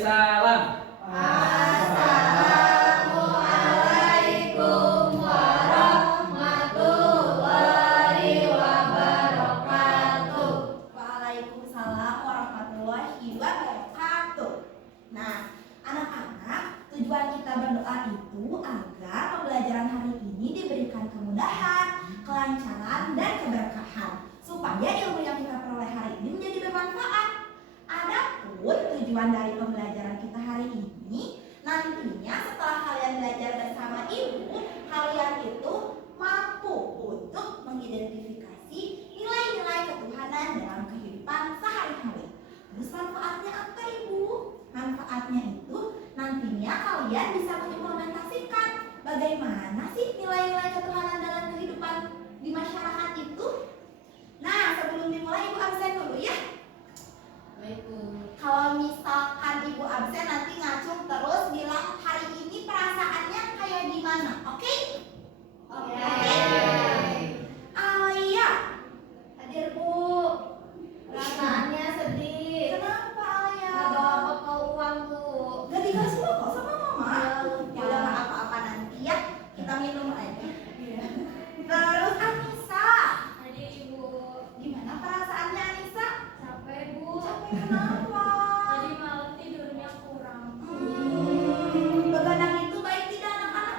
salam. Assalamualaikum warahmatullahi wabarakatuh. Waalaikumsalam warahmatullahi wabarakatuh. Nah, anak-anak, tujuan kita berdoa itu agar pembelajaran hari ini diberikan kemudahan, kelancaran, dan keberkahan, supaya ilmu yang kita peroleh hari ini menjadi bermanfaat. Adapun tujuan dari pembelajaran kita hari ini, nantinya setelah kalian belajar bersama ibu, kalian itu mampu untuk mengidentifikasi nilai-nilai ketuhanan dalam kehidupan sehari-hari. Terus manfaatnya apa ibu? Manfaatnya itu nantinya kalian bisa mengimplementasikan bagaimana sih nilai-nilai ketuhanan dalam kehidupan di masyarakat itu. Nah, sebelum dimulai ibu absen dulu ya. Kalau misalkan ibu absen nanti ngacung terus bilang hari ini perasaannya kayak gimana, oke? Oke. Alia, Hadir Bu. Perasaannya sedih. kenapa Alia? Nggak bawa bekal uang Bu. Gak dikasih lo kok sama mama? Ya, lupa. Ya udah nggak apa-apa, nanti ya kita minum aja. Terus Anissa, Hadir Ibu. gimana perasaannya Anissa? Capek Bu. Capek kenapa? Tadi malam tidurnya kurang. Begadang itu baik tidak anak-anak?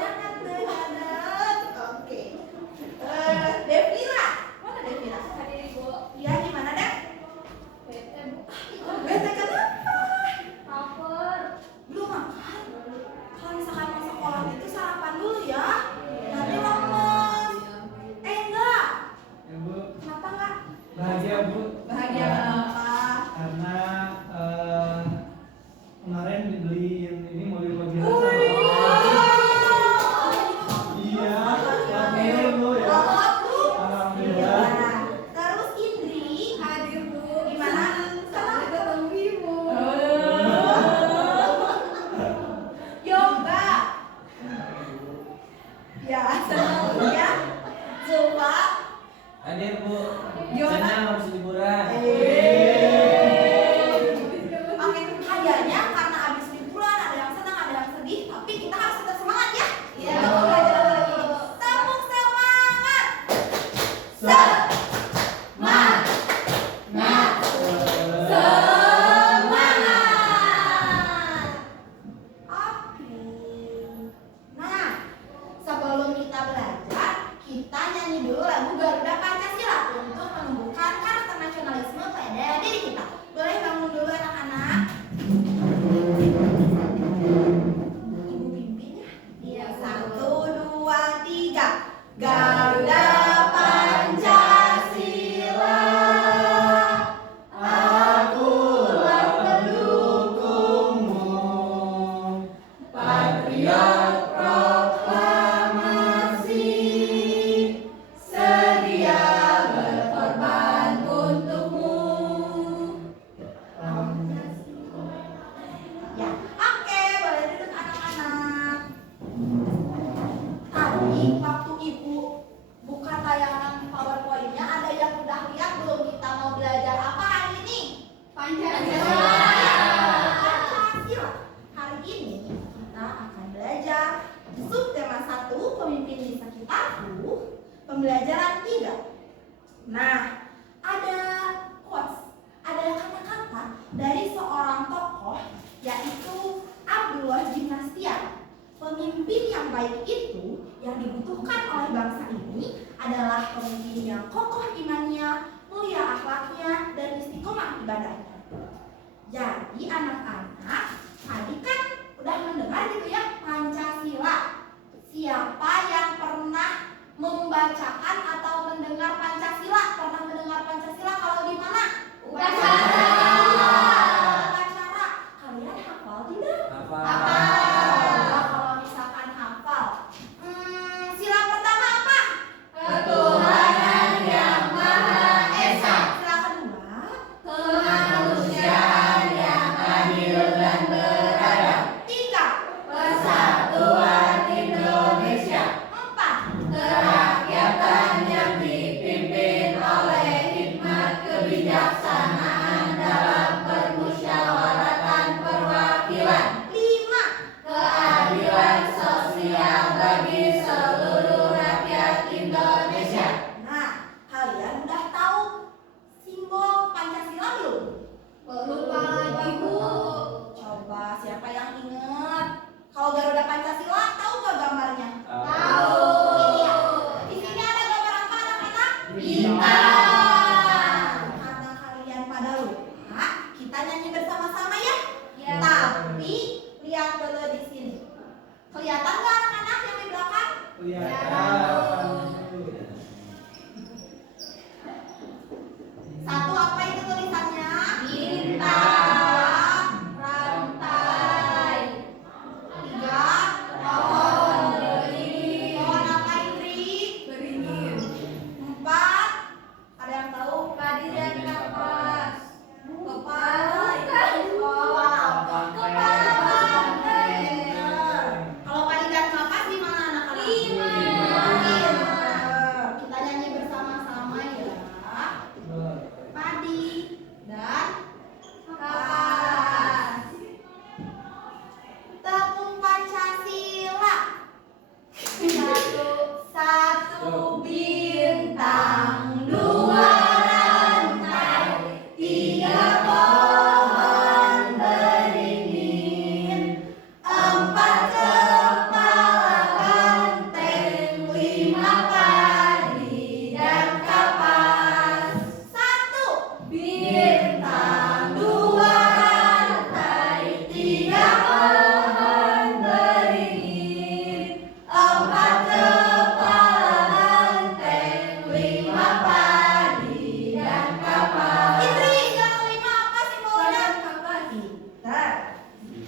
Jangan begadang. Oke. Devira, mana Devira? Hadir Ibu. Ya gimana Dev? Bete Bu. Bete kenapa? Lapar. Belum makan? Kalau misalkan mau sekolah itu sarapan dulu ya. Nanti lemes. Enggak. Ya Bu, Kenapa enggak? bahagia Bu. Bahagia kenapa? Karena kemarin dibeliin ini mobil bagian sama. Iya, alhamdulillah Bu ya. Alhamdulillah. Terus Indri, Hadir Bu. gimana? Kenapa? Ketemu Ibu. Yoga. Ya, senang ya. Zulfa. Hadir Bu. Gimana? Senang harus liburan. Oke, kayaknya karena abis liburan ada yang senang, ada yang sedih, tapi kita harus tetap semangat ya. Iya. Untuk belajar lagi. Sambung semangat. Oke. Nah, sebelum kita belajar, kita nyanyi dulu lagu Garuda Pancasila untuk menumbuhkan karakter nasionalisme pada diri kita. Boleh bangun dulu anak-anak. Ibu pimpin ya. Iya, Bu. 1, 2, 3. Garuda Pancasila, akulah pendukungmu, patriot proklamasi, sedia berkorban untukmu. Ya, oke, boleh duduk anak-anak. Tadi waktu ibu buka tayangan PowerPoint-nya, ada yang udah lihat belum kita mau belajar apa hari ini? Pancasila. Pancasila. Hari ini kita akan belajar subtema 1, pemimpin di sekitarku, pembelajaran 3. Nah, ada quotes, ada kata-kata dari seorang tokoh yaitu Abdullah bin Nastian. Pemimpin yang baik itu yang dibutuhkan oleh bangsa ini adalah pemimpin yang kokoh imannya, mulia akhlaknya, dan istiqomah ibadahnya. Jadi anak-anak, tadi kan udah mendengar gitu ya Pancasila. Siapa yang pernah membacakan atau mendengar Pancasila? Pernah mendengar Pancasila kalau di mana? Upacara. Upacara. Kalian hafal tidak? Apa? Nah, kalau misalkan hafal, sila pertama apa? Ketuhanan yang Maha Esa. Sila kedua, Kemanusiaan yang adil dan beradab. 3, Persatuan Indonesia. 4, Kerakyatan yang dipimpin oleh hikmat kebijaksanaan dan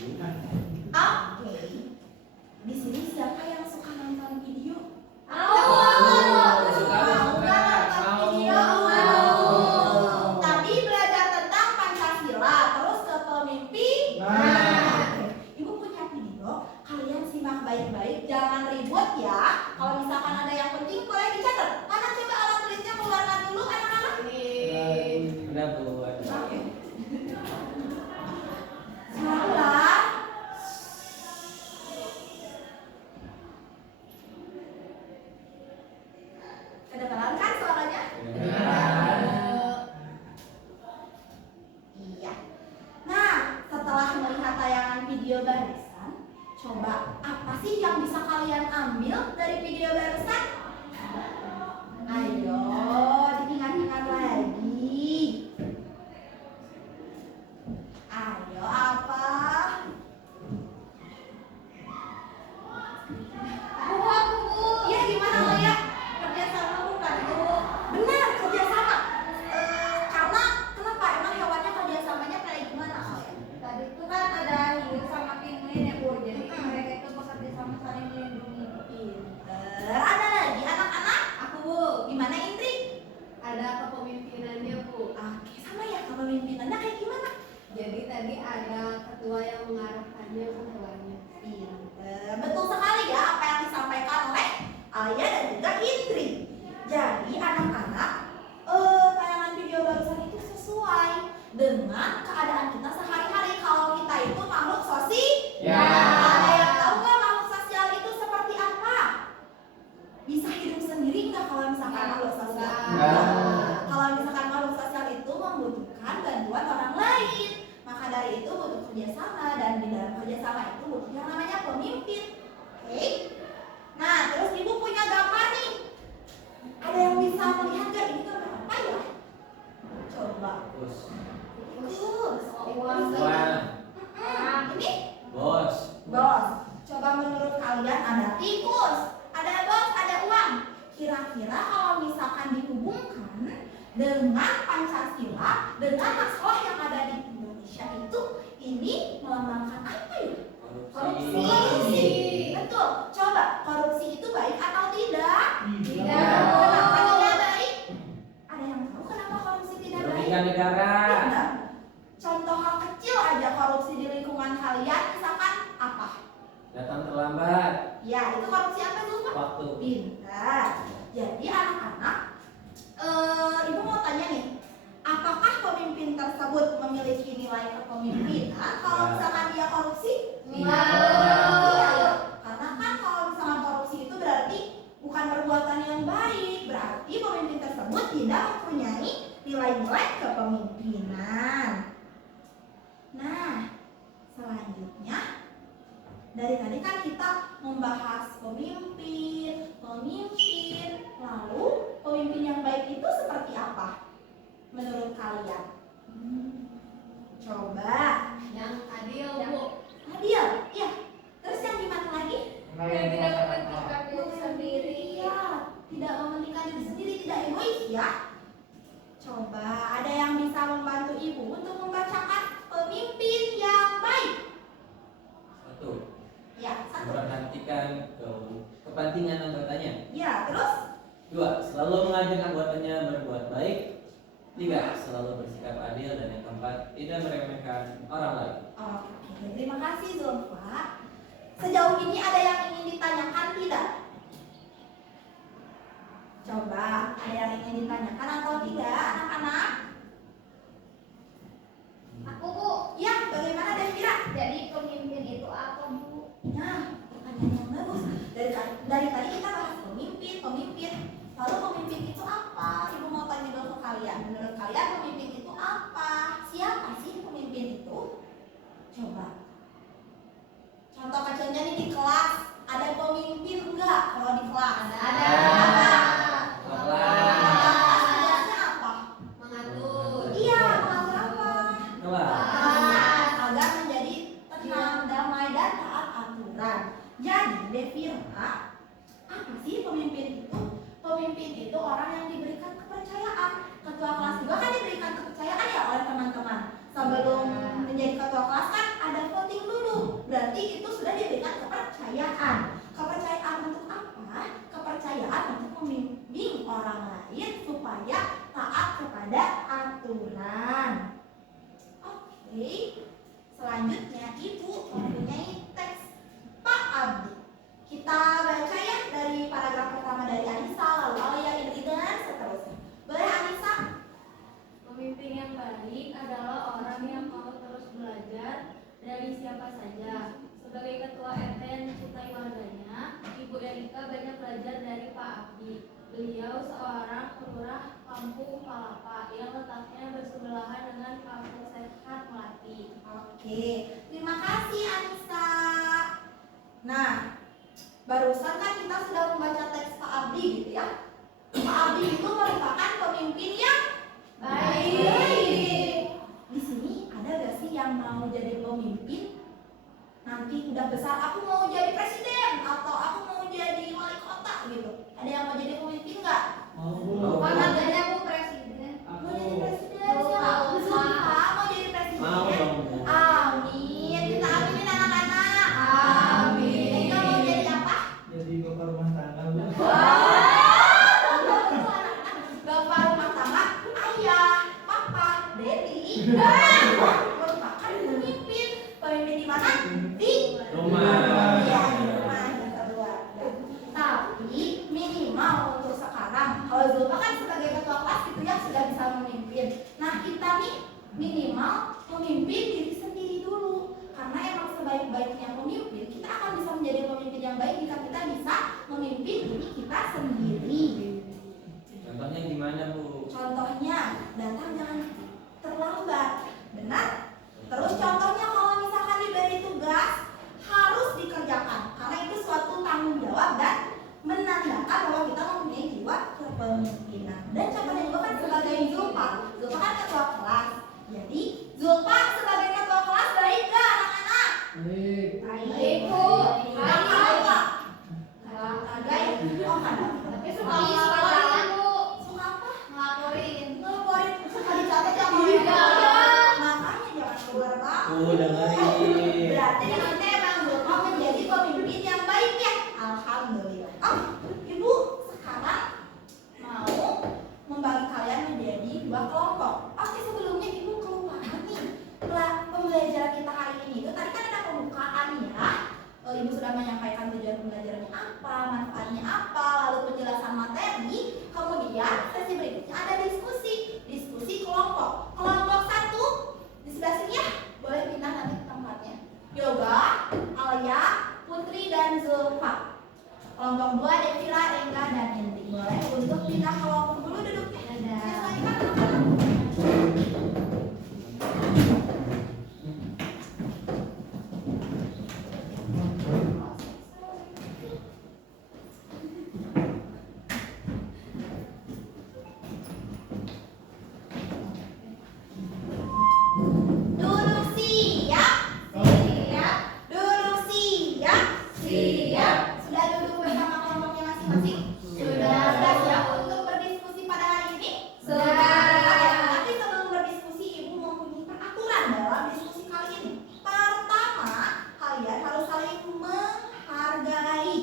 Oke. Di sini siapa yang suka nonton video? Suka. Tadi belajar tentang Pancasila, terus kepemimpinan. Oke. Ibu punya video, kalian simak baik-baik, jangan ribut ya. Kalau misalkan ada yang penting boleh dicatat. Mana coba alat tulisnya keluarkan dulu anak-anak. Udah buat. Oke. Salah. Kedengaran kan suaranya? Iya. Nah, setelah melihat tayangan video barusan, coba apa sih yang bisa kalian ambil dari video barusan? Ayo, diingat-ingat lagi. Ayo, apa? Iya, gimana Maya? Kerjasama bukan Bu? Benar, kerjasama. Karena kenapa? Emang hewannya kerjasamanya kayak gimana Maya? Tadi itu kan ada hiu sama pinguin ya Bu, jadi mereka itu bekerja sama saling melindungi. Ada lagi anak-anak? Aku Bu, Gimana Indri? ada kepemimpinannya Bu. Oke, sama ya kepemimpinannya kayak gimana? Jadi tadi ada ketua yang mengarahkannya ketuanya. Pinter. Betul sekali ya apa yang disampaikan oleh Alia dan juga Indri. Jadi anak-anak, tayangan video barusan itu sesuai dengan keadaan kita sehari-hari. Kalau kita itu makhluk sosial. Ya. Ada yang tahu nggak makhluk sosial itu seperti apa? Bisa hidup sendiri nggak kalau misalkan makhluk sosial? Kalau misalkan makhluk sosial itu membutuhkan bantuan orang lain, maka dari itu butuh kerjasama, dan di dalam kerjasama itu butuh yang namanya pemimpin. Oke? Nah, terus ibu punya gambar nih. Ada yang bisa melihat nggak ini gambar apa ya? Coba. Bos. Ini Bos. bos. Coba menurut kalian ada tikus, ada bos, ada uang. Kira-kira kalau misalkan dihubungkan dengan Pancasila, dengan masalah yang ada di Indonesia itu, ini melambangkan apa ya? Korupsi. Betul. Coba, korupsi itu baik atau tidak? Tidak. Kenapa tidak baik? Ada yang tahu kenapa korupsi tidak baik? Merugikan negara. Tidak. Contoh hal kecil aja korupsi di lingkungan kalian, misalkan apa? Datang terlambat. Ya, itu korupsi apa tuh, Pak? Waktu. Pintar. Jadi anak-anak, ibu mau tanya nih, apakah pemimpin tersebut memiliki nilai kepemimpinan kalau misalkan dia korupsi? Tidak. Iya. Karena kan kalau misalkan korupsi itu berarti bukan perbuatan yang baik, berarti pemimpin tersebut tidak mempunyai nilai-nilai kepemimpinan. Nah, selanjutnya dari tadi kan kita membahas pemimpin, lalu pemimpin yang baik itu seperti apa menurut kalian? Coba. Yang adil Bu. Adil, iya. Terus yang gimana lagi? Yang tidak mementingkan diri sendiri. Iya, tidak mementingkan diri sendiri, tidak egois ya. Coba, ada yang bisa membantu ibu untuk membacakan pemimpin yang baik? Satu. Ya, satu. Memperhatikan kepentingan anggotanya. Ya, terus? 2. Selalu mengajak anggotanya berbuat baik. 3. Selalu bersikap adil. Dan yang keempat, tidak meremehkan orang lain. Oke, terima kasih Zulfa. Sejauh ini ada yang ingin ditanyakan tidak? Coba, ada yang ingin ditanyakan atau tidak, anak-anak? Aku Bu. Ya, bagaimana Devira? Jadi pemimpin itu apa Bu? Nah, pertanyaan yang bagus. Dari tadi kita bahas pemimpin. Lalu pemimpin itu apa? Ibu mau tanya dulu ke kalian. Menurut kalian pemimpin itu apa? Siapa sih pemimpin itu? Coba. Contoh kecilnya nih di kelas. Ada pemimpin enggak kalau di kelas? Ada. Tugasnya apa? Mengatur. Iya, mengatur apa? Kelas. Agar menjadi tenang, damai, dan taat aturan. Jadi, Devira, apa sih pemimpin itu? Pemimpin itu orang yang diberikan kepercayaan. Ketua kelas juga kan diberikan kepercayaan ya oleh teman-teman. Sebelum menjadi ketua kelas kan ada voting dulu. sekian. Oke, selanjutnya Ibu mempunyai teks Pak Abdi. Kita baca ya dari paragraf pertama dari Anissa, lalu Alia, Indri, dan seterusnya. Boleh Anissa? Pemimpin yang baik adalah orang yang mau terus belajar dari siapa saja. Sebagai ketua RT yang dicintai warganya, Ibu Erika banyak belajar dari Pak Abdi. Beliau seorang lurah Kampung Palapa yang letaknya bersebelahan dengan Kampung Sehat Melati. Oke, terima kasih Anissa. Nah, barusan kan kita sudah membaca teks Pak Abdi gitu ya. Pak Abdi itu merupakan pemimpin yang baik. Di sini ada gak sih yang mau jadi pemimpin? Nanti udah besar aku mau jadi presiden atau aku mau jadi wali kota gitu. Ada yang mau jadi pemimpin nggak? Pak adanya Bu Presiden. Mau jadi presiden siapa? Zulfa mau jadi presiden. Mau dong, Bu. Amin. Kita aminin anak-anak. Amin. Eka mau jadi apa? Jadi bapak rumah tangga, Bu. Bapak rumah tangga, ayah, papa, dedi, merupakan pemimpin. Pemimpin di mana? Di Rumah. ya, di rumah yang keluarga. Tapi minimal untuk sekarang, kalau Zulfa kan sebagai ketua kelas itu ya sudah bisa memimpin. Nah kita nih minimal memimpin diri sendiri dulu. Karena emang sebaik-baiknya pemimpin, kita akan bisa menjadi pemimpin yang baik jika kita bisa memimpin diri kita sendiri. Contohnya gimana, Bu? Contohnya, datang jangan terlambat. Benar? Terus contohnya kalau misalkan diberi tugas harus dikerjakan karena itu suatu tanggung jawab dan menandakan bahwa kita mempunyai jiwa kepemimpinan. Dan contohnya juga kan sebagai Zulfa. Zulfa kan ketua kelas. Jadi Zulfa sebagai ketua kelas baik gak anak-anak? Baik. Baik Bu. Baik apa? Baik. Oh kan. Tapi suka ngelaporin Bu. Suka apa? Ngelaporin. Ngelaporin. Suka dicatat yang mau Iya. makanya jangan keluar banget. Dengerin. Berarti nanti emang Zulfa menjadi pemimpin yang baik ya. Alhamdulillah. Oh, Ibu sekarang mau membagi kalian menjadi dua kelompok. Oke, sebelumnya Ibu kelupaan nih. Pembelajaran kita hari ini itu tadi kan ada pembukaan ya. Ibu sudah menyampaikan tujuan pembelajarannya apa, manfaatnya apa, lalu penjelasan materi. Kemudian sesi berikutnya ada diskusi kelompok. Kelompok satu di sebelah sini ya, boleh pindah nanti ke tempatnya. Yoga, Alia, Putri dan Zulfa. Kelompok 2 Devira, Engga dan Indri. Boleh untuk pindah kelompok dulu duduknya. Sesuaikan tempat. Duduk siap. Siap. Duduk siap. Siap. Sudah duduk bersama kelompoknya masing-masing? Sudah. Sudah siap untuk berdiskusi pada hari ini? Sudah. Tapi sebelum berdiskusi, Ibu mempunyai peraturan dalam diskusi kali ini. Pertama, kalian harus saling menghargai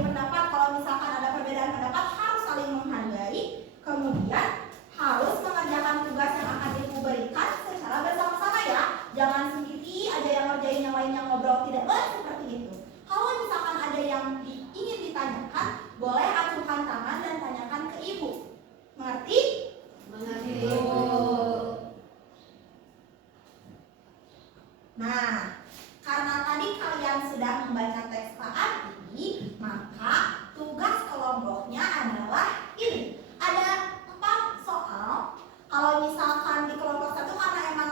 pendapat. Kalau misalkan ada perbedaan pendapat, harus saling menghargai. Kemudian harus mengerjakan tugas yang akan Ibu berikan secara bersama-sama ya. Jangan sendiri aja yang ngerjain, yang lainnya ngobrol. Tidak boleh seperti itu. Kalau misalkan ada yang ingin ditanyakan, boleh acungkan tangan dan tanyakan ke Ibu. Mengerti? Mengerti Bu. Bu. Nah, karena tadi kalian sudah membaca teks Pak Abdi, maka tugas kelompoknya adalah ini. Ada 4 soal. Kalau misalkan di kelompok 1 karena emang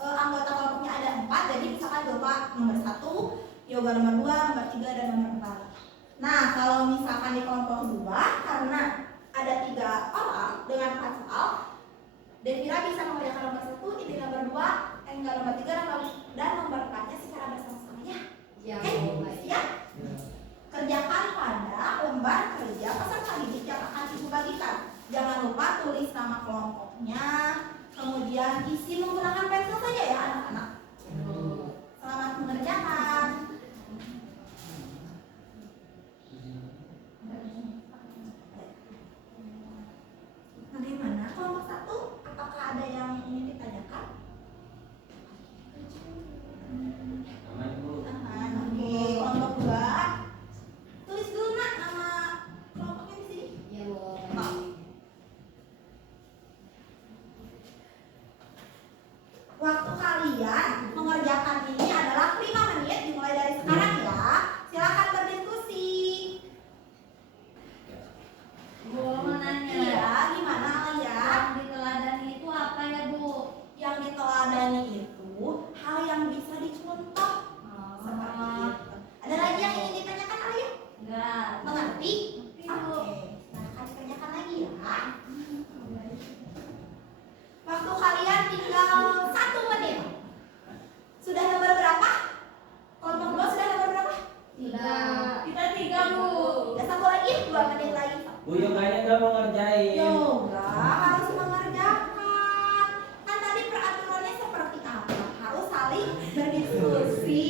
anggota kelompoknya ada 4, jadi misalkan Zulfa nomor 1, Yoga nomor 2, nomor 3, dan nomor 4. Nah, kalau misalkan di kelompok 2 karena ada 3 orang dengan 4 soal, Devira bisa mengerjakan nomor 1, Indri nomor 2, Engga nomor 3, dan nomor 4-nya secara bersama-sama ya. Ya, Oke, Bu. Baik. siap? Kerjakan pada lembar kerja peserta didik yang akan Ibu bagikan. Jangan lupa tulis nama kelompoknya, kemudian isi menggunakan pensil saja ya anak-anak. Selamat mengerjakan. Bagaimana kelompok 1? Apakah ada yang kalian mengerjakan ini adalah 5 menit dimulai dari sekarang ya. Silakan berdiskusi. Bu, mau nanya. Iya, gimana Alia? Yang diteladani itu apa ya, Bu? Yang diteladani itu hal yang bisa dicontoh. Seperti itu. Ada lagi yang ingin ditanyakan Alia? Enggak. Mengerti? Mengerti, Bu. Oke, nah akan ditanyakan lagi ya. Waktu kalian tinggal 1 menit. Sudah nomor berapa? Kelompok 2 sudah nomor berapa? 3. Kita 3, Bu. Ya, 1 lagi, 2 menit lagi. Bu Yoganya nggak mau ngerjain. Yoga harus mengerjakan. Kan tadi peraturannya seperti apa? Harus saling berdiskusi.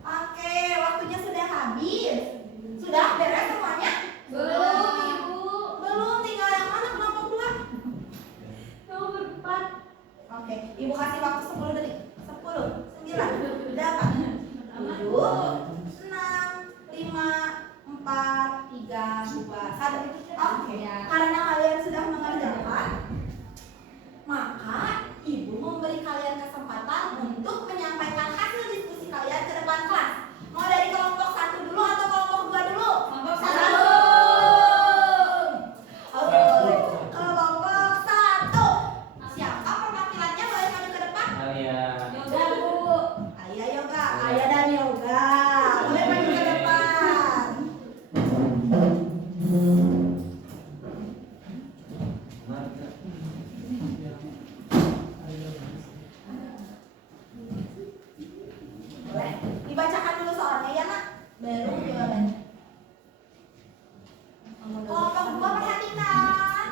Oke, waktunya sudah habis. Sudah beres semuanya? Belum, Ibu. Belum, tinggal yang mana kelompok 2? Nomor 4. Oke, Ibu kasih waktu 10 detik. 10, 9, 8, 7, 6, 5, 4, 3, 2, 1. Oke, karena kalian sudah mengerjakan, maka Ibu memberi kalian kesempatan untuk menyampaikan hasil diskusi kalian ke depan kelas. Mau dari kelompok 1 dulu atau kelompok 2 dulu? Kelompok 1. 1. Oke, kelompok 1. Siapa perwakilannya? Boleh maju ke depan? Alia. Yoga, Bu. Ayah Yoga, Ayah dan Yoga. Boleh maju ke depan. Marga. Boleh. Dibacakan dulu soalnya ya, Nak. Baru jawabannya. Kelompok 2 perhatikan.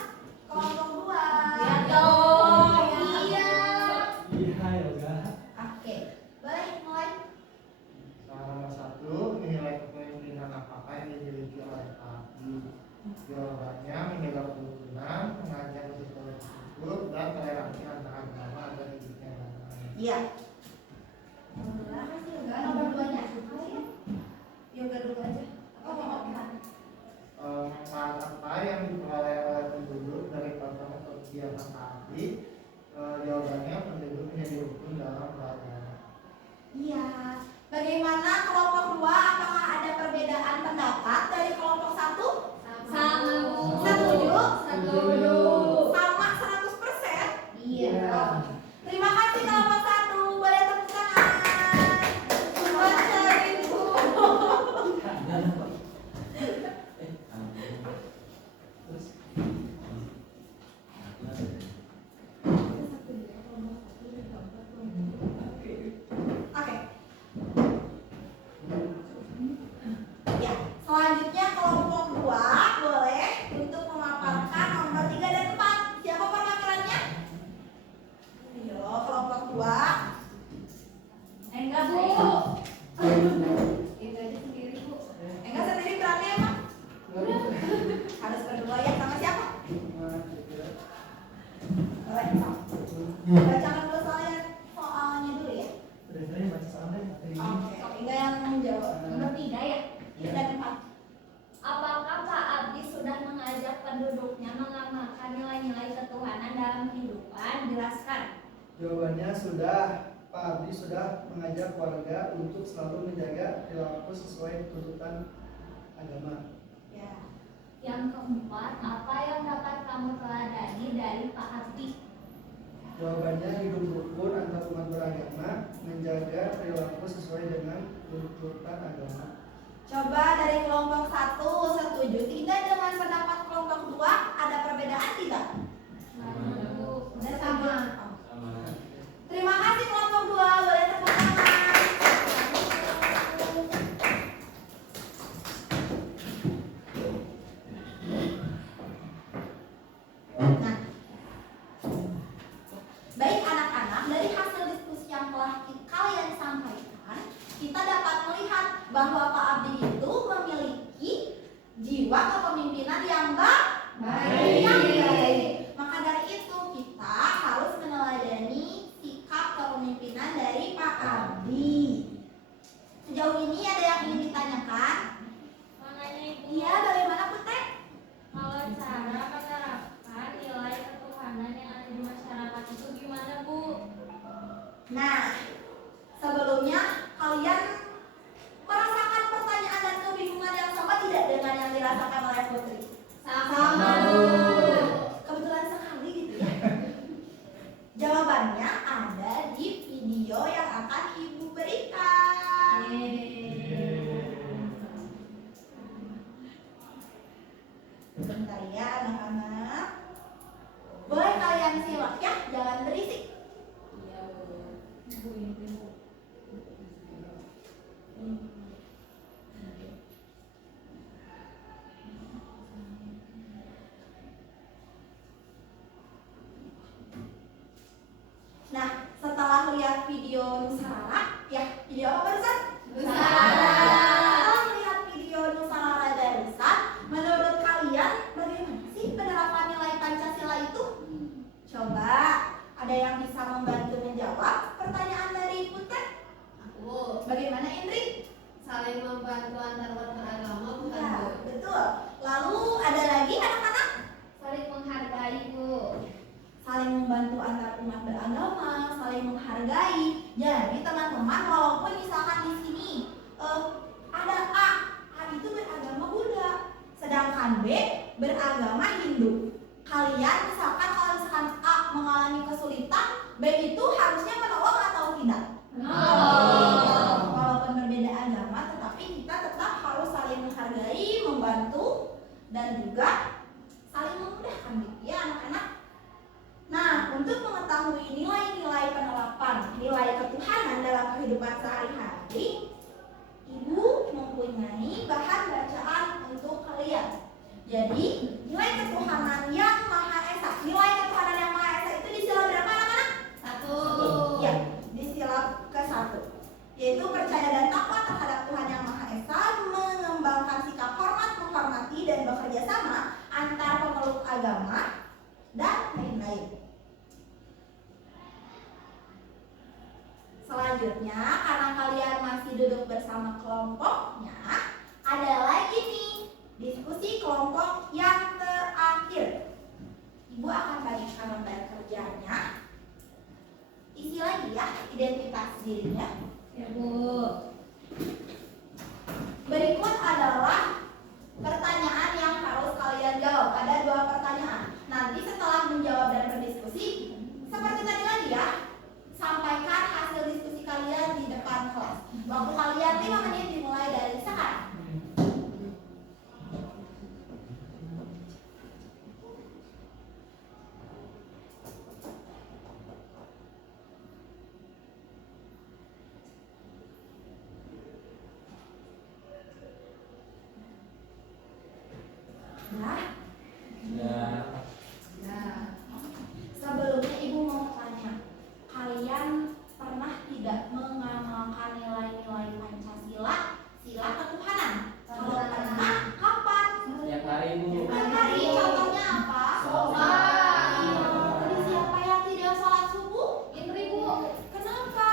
Kelompok 2. Lihat dong. Iya. Iya Yoga. Oke. Boleh mulai. Soal nomor 1, nilai kepemimpinan apakah yang dimiliki oleh Pak Abdi? Jawabannya menjaga kerukunan, mengajak untuk saling bersyukur, dan toleransi antar agama agar hidupnya damai. Iya. Makasih Yoga. Nomor 2-nya. Ayah. Yoga dulu aja. Oh, oke. Manfaat apa yang diperoleh oleh penduduk dari program kegiatan Pak Abdi? Jawabannya penduduk menjadi rukun dalam beragama. Iya. Bagaimana kelompok 2? Apakah ada perbedaan pendapat dari kelompok 1? Sama, Bu. Setuju? Setuju. Sama 100%? Iya. Terima kasih kelompok 1. Boleh tepuk tangan. Buat Ibu. Terus Oke. Ya, selanjutnya kelompok 2 boleh untuk memaparkan nomor 3 dan 4. Siapa perwakilannya? Ayo, kelompok 2. Enggak, Bu. Itu aja sendiri, Bu. Enggak sendiri berarti emang? Harus berdua ya, sama siapa? Boleh, sok. Bacakan dulu soalnya dulu ya. Udah baca soalnya hari ini. Oke, enggak yang menjawab. Nomor 3 ya. 3 dan 4. Apakah Pak Abdi sudah mengajak penduduknya mengamalkan nilai-nilai ketuhanan dalam kehidupan? Jelaskan. Jawabannya sudah. Pak Abdi sudah mengajak warga untuk selalu menjaga perilaku sesuai tuntutan agama. Ya. Yang keempat, apa yang dapat kamu teladani dari Pak Abdi? Jawabannya hidup rukun antar umat beragama, menjaga perilaku sesuai dengan tuntutan agama. Coba dari kelompok 1 setuju tidak dengan pendapat kelompok 2? Ada perbedaan tidak? Udah sama. Sama. Terima kasih kelompok 2. Boleh tepuk tangan. Nah, baik anak-anak, dari hasil diskusi yang telah kalian sampaikan, kita dapat melihat bahwa Pak Abdi itu memiliki jiwa kepemimpinan yang baik. Yang baik. Maka dari itu kita harus meneladani sikap kepemimpinan dari Pak Abdi. Sejauh ini ada yang ingin ditanyakan? Makanya Ibu, Iya, bagaimana Putri? kalau cara menerapkan nilai ketuhanan yang ada di masyarakat itu gimana, Bu? Nah, sebelumnya kalian merasakan pertanyaan dan kebingungan yang sama tidak dengan yang dirasakan oleh Putri? Sama. Kebetulan sekali gitu ya. Jawabannya ada di video yang akan Ibu berikan. Bentar ya anak-anak. Boleh kalian simak ya, jangan berisik. Nah, setelah lihat video Nusarara, ya video apa barusan? Setelah melihat video Nusarara barusan, menurut kalian bagaimana sih penerapan nilai Pancasila itu? Coba, ada yang bisa membantu menjawab pertanyaan dari Putri? Aku Bagaimana Indri? saling membantu antar beragama bukan Ya, Bu. betul. Lalu ada lagi anak-anak? Saling menghargai Bu. Saling membantu antar umat beragama, saling menghargai. Jadi teman-teman, walaupun misalkan di sini ada A itu beragama Buddha, sedangkan B beragama Hindu. Kalian misalkan kalau misalkan A mengalami kesulitan, B itu harusnya menolong atau tidak? Walaupun berbeda agama, tetapi kita tetap harus saling menghargai, membantu, dan juga saling memudahkan gitu ya anak-anak. Nah, untuk mengetahui nilai-nilai penerapan nilai ketuhanan dalam kehidupan sehari-hari, Ibu mempunyai bahan bacaan untuk kalian. Jadi, nilai ketuhanan yang Maha Esa, nilai ketuhanan yang Maha Esa itu di sila berapa anak-anak? 1. Ya, di sila ke-1, yaitu percaya dan takwa terhadap Tuhan yang Maha Esa, mengembangkan sikap hormat, menghormati, dan bekerja sama antar pemeluk agama, dan lain-lain. Selanjutnya, karena kalian masih duduk bersama kelompoknya, ada lagi nih diskusi kelompok yang terakhir. Ibu akan bagikan lembar kerjanya. Isi lagi ya identitas dirinya. Ya Bu. Berikut adalah pertanyaan yang harus kalian jawab. Ada 2 pertanyaan. Nanti setelah menjawab dan berdiskusi, seperti tadi lagi ya, sampaikan hasil diskusi kalian di depan kelas. Waktu kalian 5 menit dimulai dari sekarang. Nah, Ya. sebelumnya Ibu mau tanya, kalian pernah tidak mengamalkan nilai-nilai Pancasila, sila ketuhanan? Kalau pernah, kapan? Setiap hari Bu. Setiap hari. Contohnya apa? Jadi siapa yang tidak sholat subuh? Indri Bu. Kenapa?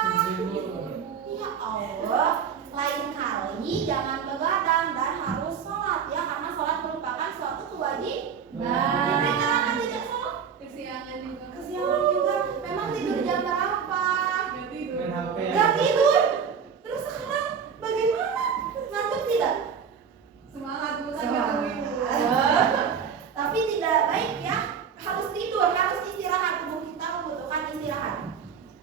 Ya Allah, lain kali jangan begadang dan harus sholat ya, karena sholat merupakan suatu kewajiban. Kenapa tidak sholat? Kesiangan juga. Kesiangan juga. Memang tidur jam berapa? Gak tidur. Main HP ya. Gak tidur. Terus sekarang bagaimana? Ngantuk tidak? Semangat Bu. Semangat. Tapi tidak baik ya. Harus tidur, harus istirahat. Tubuh kita membutuhkan istirahat.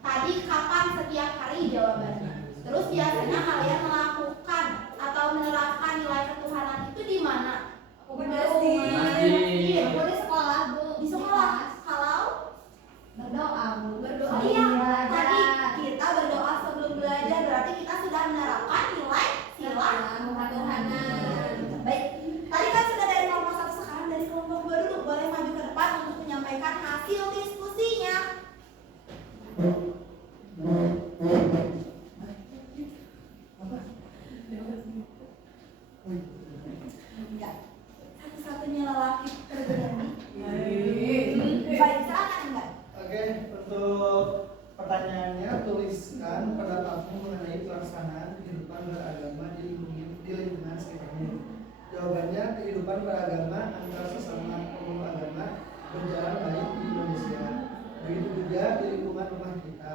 Tadi kapan setiap hari jawabannya? Terus biasanya kalian melakukan atau menerapkan nilai ketuhanan itu di mana? Masjid. Aku di sekolah Bu. Di sekolah. Kalau Berdoa Bu. berdoa, iya. Tadi kita berdoa sebelum belajar, berarti kita sudah menerapkan nilai sila Ketuhanan. Baik. Tadi kan sudah dari kelompok 1, sekarang dari kelompok 2 dulu. Boleh maju ke depan untuk menyampaikan hasil diskusinya. Ya. Satu-satunya lelaki terberani. Baik, silakan Mbak. Oke, untuk pertanyaannya, tuliskan pendapatmu mengenai pelaksanaan kehidupan beragama di lingkungan sekitarmu. Jawabannya, kehidupan beragama antar sesama pemeluk agama berjalan baik di Indonesia. Begitu juga di lingkungan rumah kita.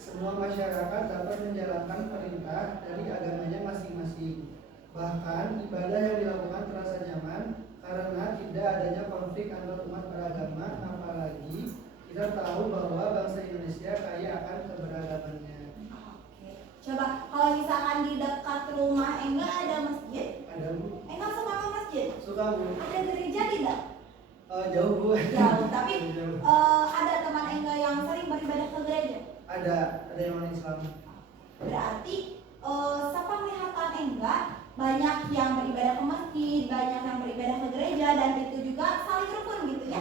Semua masyarakat dapat menjalankan perintah dari agamanya masing-masing. Bahkan ibadah yang dilakukan terasa nyaman karena tidak adanya konflik antar umat beragama, apalagi kita tahu bahwa bangsa Indonesia kaya akan keberagamannya. Oke. Coba kalau misalkan di dekat rumah Engga ada masjid, Ada Bu? Engga suka ke masjid? Suka Bu? Ada gereja tidak? Jauh Bu? Jauh, tapi Jauh. ada teman Engga yang sering beribadah ke gereja. Ada yang non Islam. Berarti sepenglihatan Engga banyak yang beribadah ke masjid, banyak yang beribadah ke gereja, dan itu juga saling rukun gitu ya.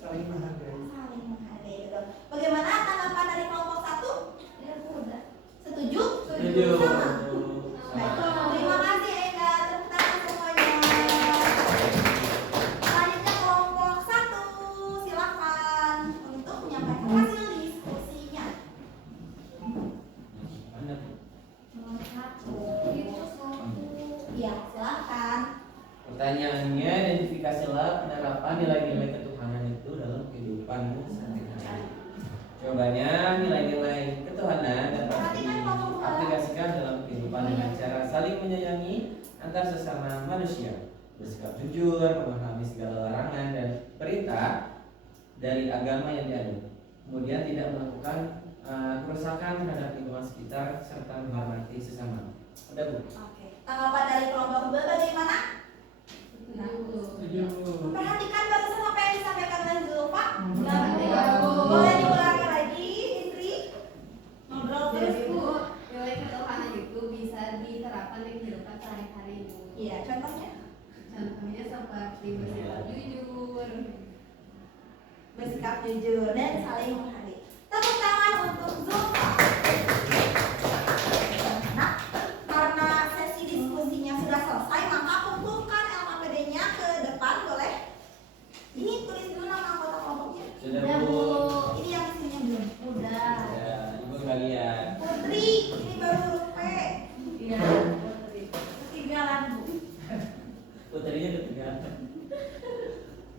Saling menghargai. Saling menghargai betul. Bagaimana tanggapan dari kelompok 1? Ya udah. Setuju? Setuju. Sama. Baik, Sama. terima kasih Engga, tepuk tangan semuanya. Selanjutnya kelompok 1, silakan untuk menyampaikan hasil diskusinya. Mana tuh? Nomor 1 itu suatu. Iya, silakan. Pertanyaannya, identifikasilah penerapan nilai-nilai ketuhanan itu dalam kehidupanmu sehari-hari. Jawabannya, nilai-nilai ketuhanan dapat diaplikasikan dalam kehidupan dengan cara saling menyayangi antar sesama manusia, bersikap jujur, memahami segala larangan dan perintah dari agama yang dianut, kemudian tidak melakukan kerusakan terhadap lingkungan sekitar serta menghormati sesama. Ada Bu? Oke. Tanggapan dari kelompok 2 bagaimana? Setuju. Perhatikan barusan apa yang disampaikan oleh Zulfa. Bagus. Boleh diulangi lagi, Istri? Ngobrol terus, Jadi Bu. Bu, nilai ketuhanan itu bisa diterapkan di kehidupan sehari-hari Bu. Iya, contohnya Contohnya seperti bersikap jujur. bersikap jujur dan saling menghargai. Tepuk tangan untuk Zulfa. Nah, karena sesi diskusinya sudah selesai, maka kumpulkan LKPD-nya ke depan, boleh? Ini tulis dulu nama anggota kelompoknya. Sudah Udah, Bu. Bu. Ini yang isinya belum. Udah. Ya, Ibu kalian. Putri, ini baru huruf P. Iya. Ketinggalan, Bu. Putrinya ketinggalan.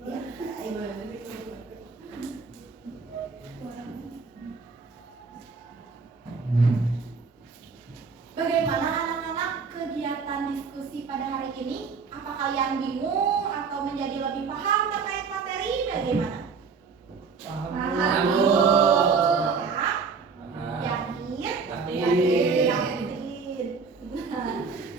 Ya, ibu. Bagaimana anak-anak kegiatan diskusi pada hari ini? Apa kalian bingung atau menjadi lebih paham terkait materi? Bagaimana? Paham. Paham. Bu. Ya, Nah, yakin? Yakin. Yakin. Nah,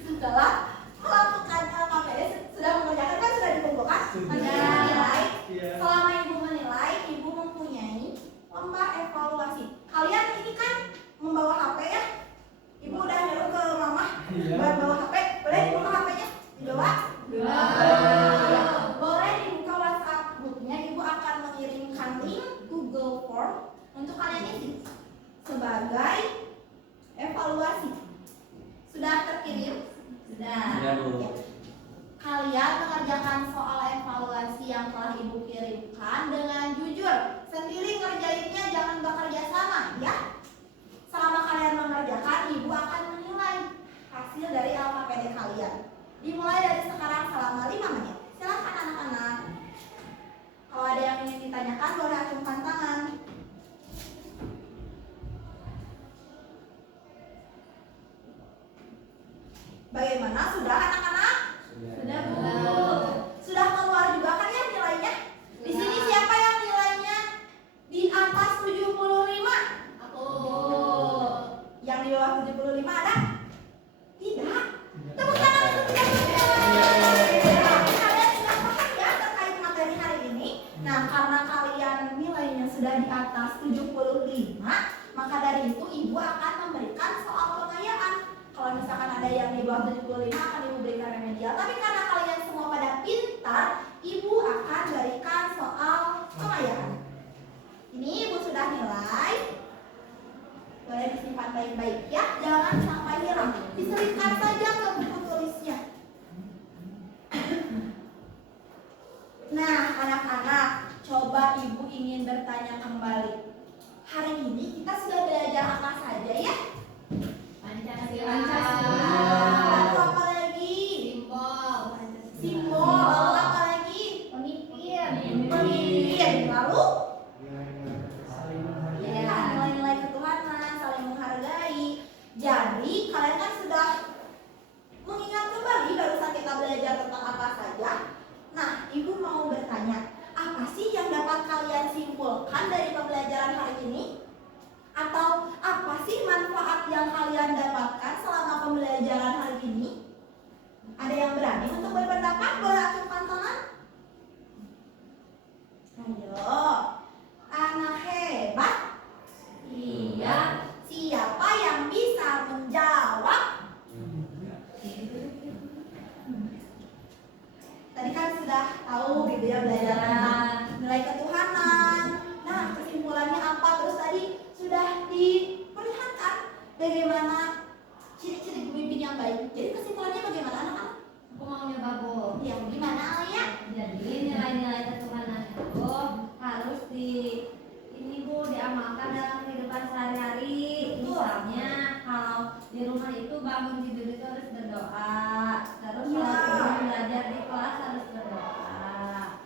setelah melakukan LKPD sudah mengerjakan kan sudah dikumpulkan? Masih menilai. Iya. Selama ibu menilai, ibu mempunyai lembar evaluasi. Kalian ini kan membawa HP ya? Ibu udah nyuruh ke mama Iya. buat bawa HP. Boleh dibuka HP-nya? Dibawa? Wow. Boleh dibuka WhatsApp grupnya. Ibu akan mengirimkan link Google Form untuk kalian isi sebagai evaluasi. Sudah terkirim? Sudah. Sudah, Bu. Ya. Kalian mengerjakan soal evaluasi yang telah ibu kirimkan dengan jujur. Sendiri ngerjainnya, jangan bekerja sama ya. Selama kalian mengerjakan, ibu akan menilai hasil dari LKPD kalian. Dimulai dari sekarang selama 5 menit. Silakan anak-anak. Kalau ada yang ingin ditanyakan, boleh acungkan tangan. Bagaimana? Sudah anak-anak? Sudah Bu. Sudah keluar juga kan ya nilainya? Di sini siapa yang nilainya di atas 75? Aku. Yang di bawah 75 ada? Tidak. Tepuk tangan untuk teman-teman. Kalian sudah paham ya terkait materi hari ini? Nah, karena kalian nilainya sudah di atas 75, maka dari itu ibu akan memberikan soal pengayaan. Kalau misalkan ada yang di bawah 75 akan ibu berikan remedial. Tapi karena kalian semua pada pintar, ibu akan berikan soal pengayaan. Ini ibu sudah nilai. Boleh disimpan baik-baik ya, jangan sampai hilang. Diselipkan saja ke buku tulisnya. Nah, anak-anak, coba ibu ingin bertanya kembali. Hari ini kita sudah belajar apa saja ya? Pancasila. Lalu apa lagi? Simbol. Simbol. Lalu apa lagi? Pemimpin. Pemimpin. Lalu Saling menghargai. ya, nilai-nilai ketuhanan, saling Jadi kalian kan sudah mengingat kembali barusan kita belajar tentang apa saja. Nah, Ibu mau bertanya, apa sih yang dapat kalian simpulkan dari pembelajaran hari ini? Atau apa sih manfaat yang kalian dapatkan selama pembelajaran hari ini? Ada yang berani untuk berpendapat? Boleh acungkan tangan? Ayo, anak hebat. Iya. Siapa yang bisa menjawab? Tadi kan sudah tahu gitu ya belajar tentang nilai ketuhanan. Nah, kesimpulannya apa? Terus tadi sudah diperlihatkan bagaimana ciri-ciri pemimpin yang baik. Jadi kesimpulannya bagaimana anak-anak? Aku mau nyoba, Bu. Ya, gimana Alia? Jadi nilai-nilai ketuhanan itu harus diamalkan dalam kehidupan sehari-hari. Misalnya kalau di rumah itu bangun tidur itu harus berdoa. Terus kalau belajar di kelas harus berdoa.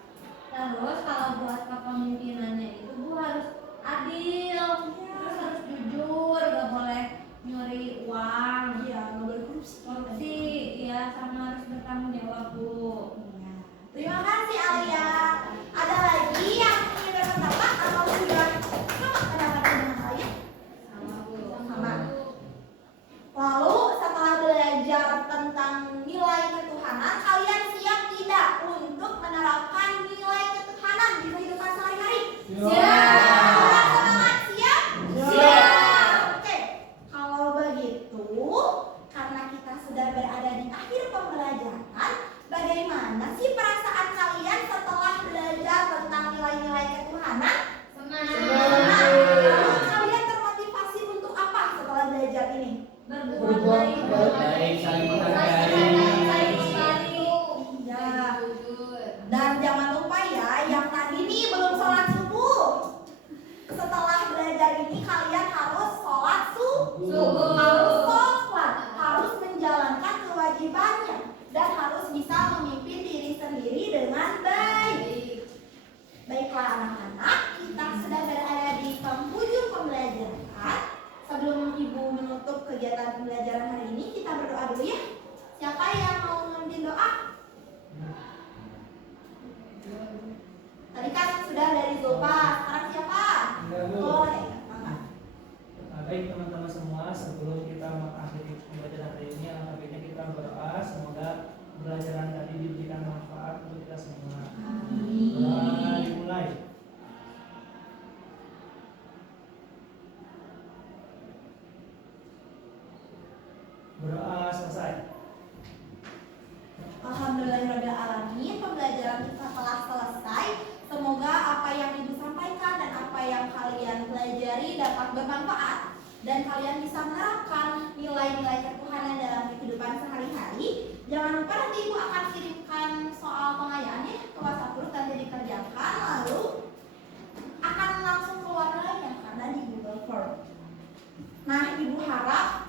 Terus kalau buat kepemimpinannya itu Bu harus adil, terus harus jujur, gak boleh nyuri uang. Iya, nggak boleh korupsi. Iya, sama harus bertanggung jawab Bu. Ya. Terima kasih Alia. Ada lagi yang ingin berpendapat atau sudah sama pendapatnya dengan Alia? Sama Bu. Sama. Lalu setelah belajar tentang nilai ketuhanan, kalian siap tidak untuk menerapkan nilai ketuhanan di kehidupan sehari-hari? Siap. Semangat, siap? Siap. Oke, kalau begitu, karena kita sudah berada di akhir pembelajaran, bagaimana sih perasaan kalian setelah belajar tentang nilai-nilai ketuhanan? Senang. Lalu kalian termotivasi untuk apa setelah belajar ini? Berbuat Berbuat baik. baik, saling menghargai. Saling membantu. Ya. Jujur. Dan jangan lupa ya, yang tadi nih belum sholat subuh. Setelah belajar ini kalian harus sholat Subuh. harus sholat, harus menjalankan kewajibannya, dan harus bisa memimpin diri sendiri dengan baik. Baiklah anak-anak, kita sudah berada di penghujung pembelajaran. Sebelum Ibu menutup kegiatan pembelajaran hari ini, kita berdoa dulu ya. Siapa yang mau memimpin doa? Tadi kan sudah dari Zulfa, sekarang siapa? Boleh. Baik teman-teman semua, sebelum kita mengakhiri pembelajaran hari ini, alangkah baiknya kita berdoa semoga pembelajaran tadi diberikan manfaat untuk kita semua. Doa dimulai. Berdoa selesai. Alhamdulillahirrahmanirrahim, pembelajaran kita telah selesai. Semoga apa yang Ibu sampaikan dan apa yang kalian pelajari dapat bermanfaat dan kalian bisa menerapkan nilai-nilai ketuhanan dalam kehidupan sehari-hari. Jangan lupa nanti Ibu akan kirimkan soal pengayaannya ke WhatsApp group, nanti dikerjakan lalu akan langsung keluar nilainya karena di Google Form. Nah, Ibu harap